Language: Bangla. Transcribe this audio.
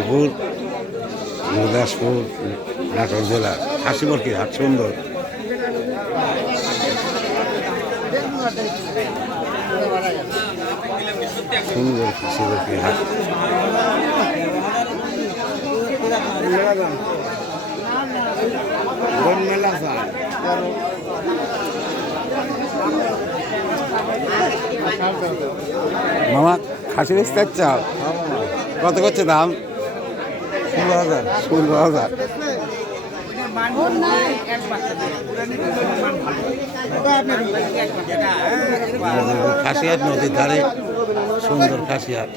মিরপুর গুরদাসপুর নাটোর জেলা হাসিমুরগির হাট সুন্দর। সুন্দর হাসিমুরগির হাট। মামা খাসির স্টার চাও কত করছে দাম? 16,000। 16,000। খাসিয়াট নদীর ধারে সুন্দর খাসিয়াট।